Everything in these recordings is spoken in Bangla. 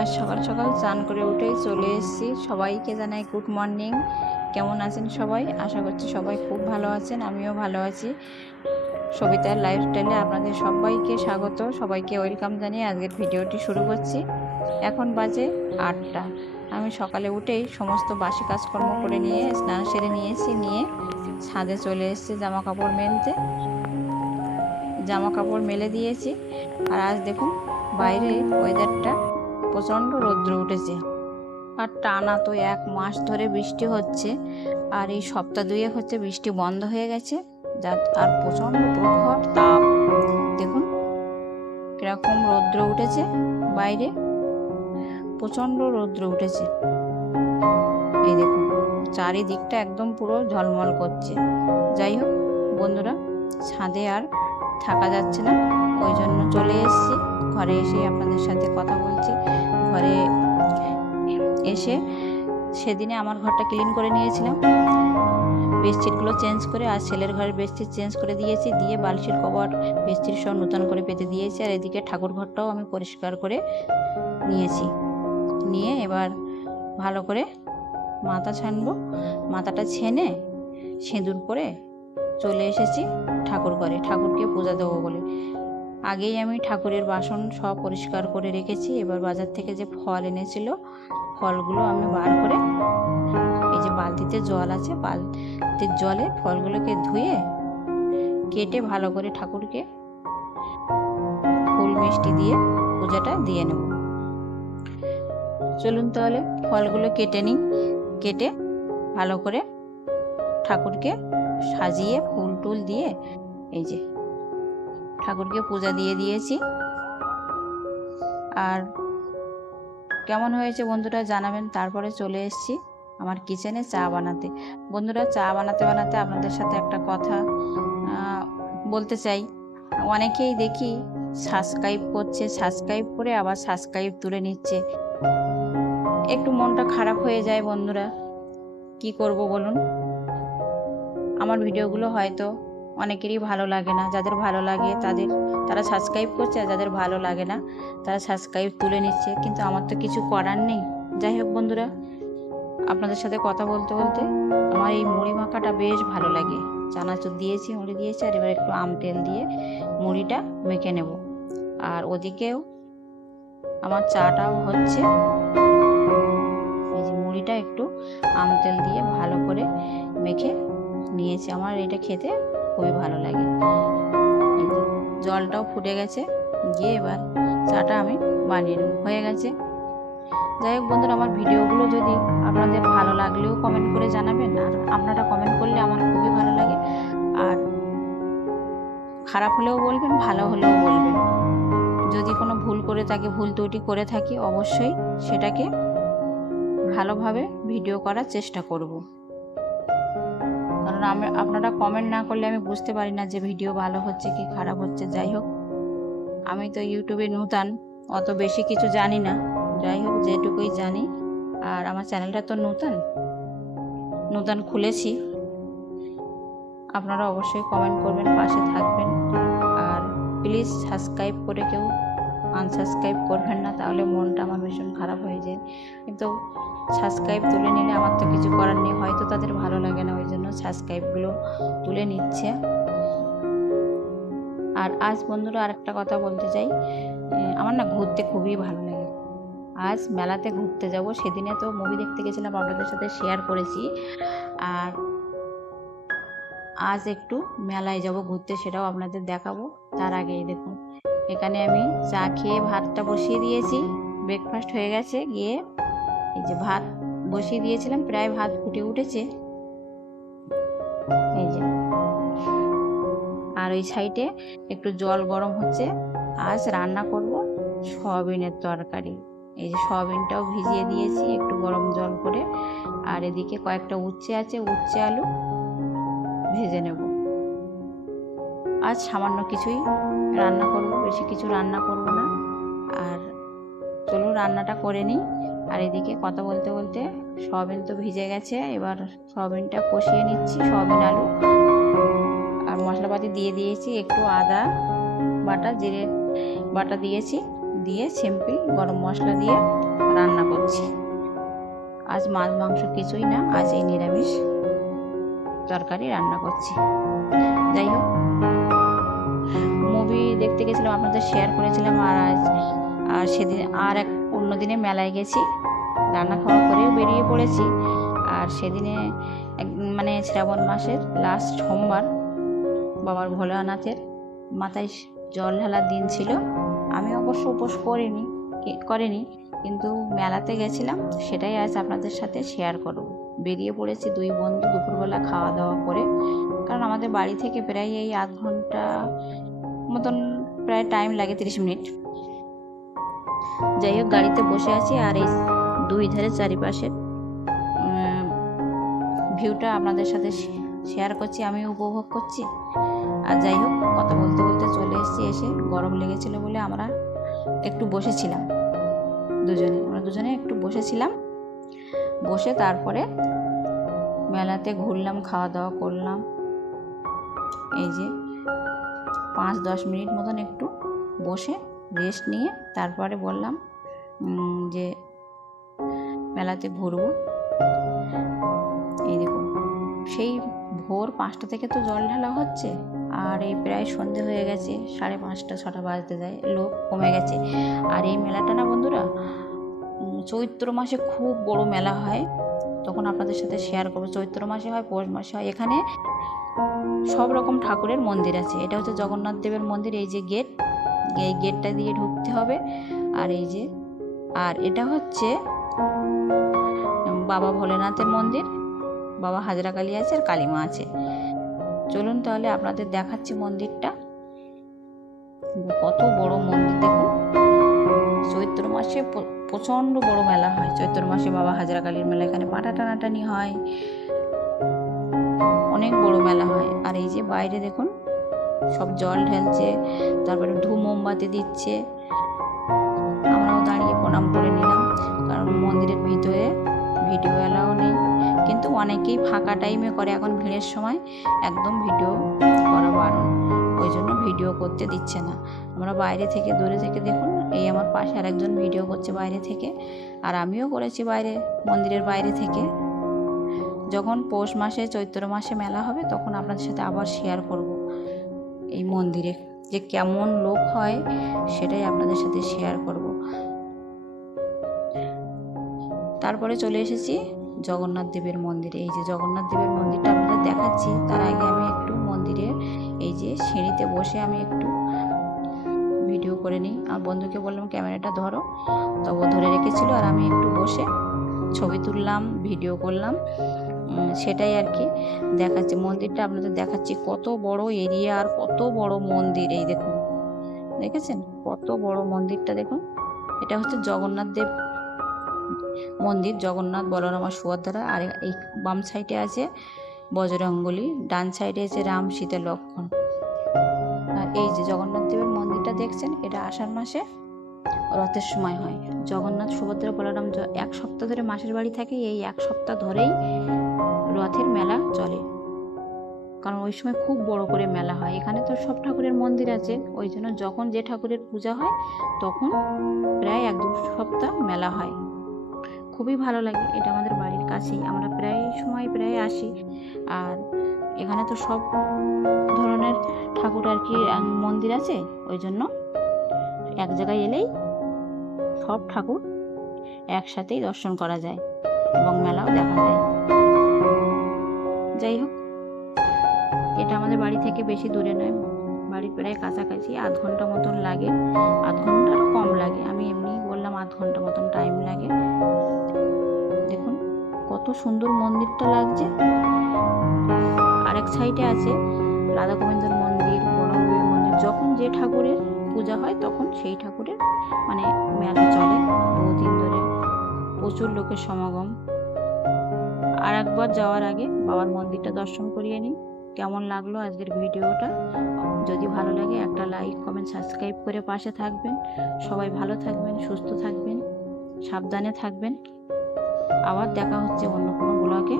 আজ সকাল সকাল চান করে উঠেই চলে এসেছি। সবাইকে জানাই গুড মর্নিং কেমন আছেন সবাই? আশা করছি সবাই খুব ভালো আছেন, আমিও ভালো আছি। সবিতার লাইফস্টাইলে আপনাদের সবাইকে স্বাগত। সবাইকে ওয়েলকাম জানিয়ে আজকের ভিডিওটি শুরু করছি। এখন বাজে আটটা। আমি সকালে উঠেই সমস্ত বাসি কাজকর্ম করে নিয়ে, স্নান সেরে নিয়েছি, নিয়ে ছাদে চলে এসেছি জামা কাপড় মেলতে। জামা কাপড় মেলে দিয়েছি। আর আজ দেখুন বাইরে ওয়েদারটা প্রচণ্ড রৌদ্র উঠেছে। আর টানা তো এক মাস ধরে বৃষ্টি হচ্ছে, আর এই সপ্তাহ দুয়ে হচ্ছে বৃষ্টি বন্ধ হয়ে গেছে যা আর প্রচণ্ড প্রখর তাপ। দেখুন, কীরকম রৌদ্র উঠেছে বাইরে। প্রচণ্ড রৌদ্র উঠেছে। এই দেখুন, চারিদিকটা একদম পুরো ঝলমল করছে। যাই হোক, বন্ধুরা, ছাদে আর থাকা যাচ্ছে না, ওই জন্য চলে এসেছি। ঘরে এসে আপনাদের সাথে কথা বলছি। ঘরে এসে সেদিনে আমার ঘরটা ক্লিন করে নিয়েছিলাম। বেডশিটগুলো চেঞ্জ করে আর ছেলের ঘরের বেডশিট চেঞ্জ করে দিয়েছি, দিয়ে বালিশের কভার, বেডশিট সব নতুন করে পেতে দিয়েছি আর এদিকে ঠাকুর ঘরটাও আমি পরিষ্কার করে নিয়েছি। নিয়ে এবার ভালো করে মাথা ছানবো, মাথাটা ছেনে সিঁদুর পরে চলে এসেছি ঠাকুর ঘরে। ঠাকুরকে পূজা দেবো বলে। আগেই আমি ঠাকুরের বাসন সব পরিষ্কার করে রেখেছি। এবার বাজার থেকে যে ফল এনেছিল, ফলগুলো আমি বার করে এই যে বালতিতে জল আছে, বালতির জলে ফলগুলোকে ধুয়ে কেটে ভালো করে ঠাকুরকে ফুল মিষ্টি দিয়ে পূজাটা দিয়ে নেব। চলুন তাহলে ফলগুলো কেটে নিই, কেটে ভালো করে ঠাকুরকে সাজিয়ে ফুল টুল দিয়ে এই যে ঠাকুরকে পূজা দিয়ে দিয়েছি। আর কেমন হয়েছে বন্ধুরা জানাবেন, তারপরে চলে এসেছি আমার কিচেনে চা বানাতে। বন্ধুরা চা বানাতে বানাতে আপনাদের সাথে একটা কথা বলতে চাই। অনেকেই দেখি সাবস্ক্রাইব করছে সাবস্ক্রাইব করে আবার সাবস্ক্রাইব তুলে নিচ্ছে। একটু মনটা খারাপ হয়ে যায় বন্ধুরা, কি করব বলুন? আমার ভিডিওগুলো হয়তো অনেকেরই ভালো লাগে না, যাদের ভালো লাগে তাদের, তারা সাবস্ক্রাইব করছে আর যাদের ভালো লাগে না, তারা সাবস্ক্রাইব তুলে নিচ্ছে, কিন্তু আমার তো কিছু করার নেই। যাই হোক বন্ধুরা, আপনাদের সাথে কথা বলতে বলতে আমার এই মুড়ি মাখাটা বেশ ভালো লাগে। চানাচুর দিয়েছি, মুড়ি দিয়েছি, আর এবার একটু আম তেল দিয়ে মুড়িটা মেখে নেব। আর ওদিকেও আমার চাটাও হচ্ছে। এই যে মুড়িটা একটু আম তেল দিয়ে ভালো করে মেখে নিয়েছি। আমার এটা খেতে খুবই ভালো লাগে। জলটাও ফুটে গেছে, গিয়ে এবার চাটা আমি বানিয়ে নেব। হয়ে গেছে। যাই হোক বন্ধুরা, আমার ভিডিওগুলো যদি আপনাদের ভালো লাগলেও কমেন্ট করে জানাবেন, আর আপনারা কমেন্ট করলে আমার খুবই ভালো লাগে। আর খারাপ হলেও বলবেন, ভালো হলেও বলবেন। যদি কোনো ভুল করে থাকি, ভুল ত্রুটি করে থাকি, অবশ্যই সেটাকে ভালোভাবে ভিডিও করার চেষ্টা করব। কারণ আমি আপনারা কমেন্ট না করলে আমি বুঝতে পারি না যে ভিডিও ভালো হচ্ছে কি খারাপ হচ্ছে। যাই হোক, আমি তো ইউটিউবে নূতন, অত বেশি কিছু জানি না। যাই হোক, যেটুকুই জানি। আর আমার চ্যানেলটা তো নতুন নতুন খুলেছি। আপনারা অবশ্যই কমেন্ট করবেন, পাশে থাকবেন। আর প্লিজ সাবস্ক্রাইব করে কেউ আনসাবস্ক্রাইব করবেন না, তাহলে মনটা আমার ভীষণ খারাপ হয়ে যায়। কিন্তু সাবস্ক্রাইব তুলে নিলে আমার তো কিছু করার নেই, হয়তো তাদের ভালো লাগে না, ওই জন্য সাবস্ক্রাইবগুলো তুলে নিচ্ছে। আর আজ বন্ধুরা আরেকটা কথা বলতে চাই আমার না ঘুরতে খুবই ভালো লাগে। আজ মেলাতে ঘুরতে যাব, সেদিনে তো মুভি দেখতে গেছিলাম, আপনাদের সাথে শেয়ার করেছি। আর আজ একটু মেলায় যাব ঘুরতে, সেটাও আপনাদের দেখাবো। তার আগেই দেখুন, এখানে আমি চা খেয়ে ভাতটা বসিয়ে দিয়েছি ব্রেকফাস্ট হয়ে গেছে, গিয়ে এই যে ভাত বসিয়ে দিয়েছিলাম, প্রায় ভাত ফুটে উঠেছে। এই যে। আর ওই সাইডে একটু জল গরম হচ্ছে। আজ রান্না করব সয়াবিনের তরকারি। এই যে সয়াবিনটাও ভিজিয়ে দিয়েছি, একটু গরম জল করে। আর এদিকে কয়েকটা উচ্ছে আছে, উচ্ছে আলু ভেজে নেব। আজ সামান্য কিছুই রান্না করব, বেশি কিছু রান্না করব না। আর চলুন রান্নাটা করে নিই। আর এদিকে কথা বলতে বলতে সয়াবিন তো ভিজে গেছে, এবার সয়াবিনটা কষিয়ে নিচ্ছি, সয়াবিন আলু। আর মশলাপাতি দিয়ে দিয়েছি, একটু আদা বাটা, জিরে বাটা দিয়েছি, দিয়ে সিম্পল গরম মশলা দিয়ে রান্না করছি। আজ মাছ, মাংস কিছুই না, আজ এই নিরামিষ তরকারি রান্না করছি। যাই হোক, মুভি দেখতে গেছিলাম, আপনাদের শেয়ার করেছিলাম, আর আজ আর সেদিন আর এক অন্য দিনে মেলায় গেছি রান্না খাওয়া করেও বেরিয়ে পড়েছি। আর সেদিনে মানে শ্রাবণ মাসের লাস্ট সোমবার, বাবার ভোলানাথের মাথায় জল ঢালার দিন ছিল। আমি অবশ্য উপোস করিনি করিনি, কিন্তু মেলাতে গেছিলাম, সেটাই আজ আপনাদের সাথে শেয়ার করব। বেরিয়ে পড়েছি দুই বন্ধু দুপুরবেলা খাওয়া দাওয়া করে, কারণ আমাদের বাড়ি থেকে প্রায় এই আধ ঘণ্টা মতন প্রায় টাইম লাগে তিরিশ মিনিট। যাই হোক, গাড়িতে বসে আছি আর এই দুই ধারে চারিপাশের ভিউটা আপনাদের সাথে শেয়ার করছি, আমি উপভোগ করছি। আর যাই হোক, কথা বলতে বলতে চলে এসেছি, এসে গরম লেগেছিল বলে আমরা একটু বসেছিলাম। দুজনে, আমরা দুজনে একটু বসেছিলাম। বসে তারপরে মেলাতে ঘুরলাম খাওয়া দাওয়া করলাম। এই যে পাঁচ দশ মিনিট মতন একটু বসে রেস্ট নিয়ে তারপরে বললাম যে মেলাতে ঘুরবো। এই দেখুন সেই ভোর পাঁচটা থেকে তো জল ঢালা হচ্ছে, আর এই প্রায় সন্ধে হয়ে গেছে, সাড়ে পাঁচটা, ছটা বাজতে যায়, লোক কমে গেছে। আর এই মেলাটা না বন্ধুরা চৈত্র মাসে খুব বড় মেলা হয়, তখন আপনাদের সাথে শেয়ার করব। চৈত্র মাসে হয়, পৌষ মাসে হয়, এখানে সব রকম ঠাকুরের মন্দির আছে। এটা হচ্ছে জগন্নাথ দেবের মন্দির, এই যে গেট এই গেটটা দিয়ে ঢুকতে হবে। আর এই যে, আর এটা হচ্ছে বাবা ভোলেনাথের মন্দির। বাবা হাজরা কালী আছে আর কালীমা আছে। চলুন তাহলে আপনাদের দেখাচ্ছি মন্দিরটা। কত বড় মন্দির দেখুন। চৈত্র মাসে প্রচণ্ড বড় মেলা হয়। চৈত্র মাসে বাবা হাজরা কালীর মেলা এখানে পাটা টানাটানি হয়। অনেক বড় মেলা হয়। আর এই যে বাইরে দেখুন সব জল ঢেলছে, তারপরে ধূম মোমবাতি দিচ্ছে। আমরাও দাঁড়িয়ে প্রণাম করে নিলাম, কারণ মন্দিরের ভিতরে ভিডিও এলাও নেই। কিন্তু অনেকেই ফাঁকা টাইমে করে এখন ভিড়ের সময়, একদম ভিডিও করা বারণ। ওই জন্য ভিডিও করতে দিচ্ছে না। আমরা বাইরে থেকে দূরে থেকে দেখুন, এই আমার পাশে আরেকজন ভিডিও করছে বাইরে থেকে। আর আমিও করেছি বাইরে, মন্দিরের বাইরে থেকে। যখন পৌষ মাসে, চৈত্র মাসে মেলা হবে, তখন আপনাদের সাথে আবার শেয়ার করব। এই মন্দিরে যে কেমন লোক হয় সেটাই আপনাদের সাথে শেয়ার করব। তারপরে চলে এসেছি জগন্নাথ দেবের মন্দিরে। এই যে জগন্নাথ দেবের মন্দিরটা আপনাদের দেখাচ্ছি, তার আগে আমি একটু মন্দিরে এই যে সিঁড়িতে বসে আমি একটু ভিডিও করে নিই। আমার বন্ধুকে বললাম, ক্যামেরাটা ধরো। তবু ধরে রেখেছিল আর আমি একটু বসে ছবি তুললাম ভিডিও করলাম। সেটাই আর কি দেখাচ্ছি। মন্দিরটা আপনাদের দেখাচ্ছি, কত বড় এরিয়া আর কত বড় মন্দির এই দেখুন। দেখেছেন? কত বড় মন্দিরটা দেখুন। এটা হচ্ছে জগন্নাথ দেব মন্দির, জগন্নাথ বলরামা সুভদ্রা আর এই বাম সাইডে আছে বজরঙ্গলি ডান সাইডে আছে রাম সীতা লক্ষণ। আর এই যে জগন্নাথ দেবের মন্দিরটা দেখছেন? এটা আষাঢ় মাসে রথের সময় হয়। জগন্নাথ, সুভদ্রা, বলরাম এক সপ্তাহ ধরে মাসের বাড়ি থাকে। এই এক সপ্তাহ ধরেই রথের মেলা চলে। কারণ ওই সময় খুব বড় করে মেলা হয়। এখানে তো সব ঠাকুরের মন্দির আছে। ওই জন্য যখন যে ঠাকুরের পূজা হয়, তখন প্রায় এক দু সপ্তাহ মেলা হয়। খুবই ভালো লাগে। এটা আমাদের বাড়ির কাছেই। আমরা প্রায় সময় প্রায় আসি। আর এখানে তো সব ধরনের ঠাকুর আর কি মন্দির আছে। ওই জন্য এক জায়গায় এলেই সব ঠাকুর একসাথেই দর্শন করা যায় এবং মেলাও দেখা যায়। যাই হোক, এটা আমাদের বাড়ি থেকে বেশি দূরে নয়। বাড়ির প্রায় কাছাকাছি, আধ ঘণ্টা মতন লাগে। আধ ঘন্টারও কম লাগে। আমি এমনি বললাম আধ ঘণ্টা মতন টাইম লাগে। দেখুন, কত সুন্দর মন্দিরটা লাগছে। আরেক সাইডে আছে রাধা গোবিন্দর মন্দির বনদেবীর মন্দির। যখন যে ঠাকুরের পূজা হয়, তখন সেই ঠাকুরের মানে মেলা চলে। বহুদিন ধরে প্রচুর লোকের সমাগম। আর একবার যাওয়ার আগে বাবার মন্দিরটা দর্শন করিয়ে নিই। কেমন লাগল আজকের ভিডিওটা? যদি ভালো লাগে একটা লাইক, কমেন্ট, সাবস্ক্রাইব করে পাশে থাকবেন। সবাই ভালো থাকবেন, সুস্থ থাকবেন, সাবধানে থাকবেন। আবার দেখা হচ্ছে অন্য কোনো ব্লগে।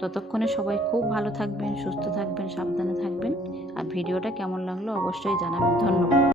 ততক্ষণে সবাই খুব ভালো থাকবেন, সুস্থ থাকবেন, সাবধানে থাকবেন। আর ভিডিওটা কেমন লাগল অবশ্যই জানাবেন। ধন্যবাদ।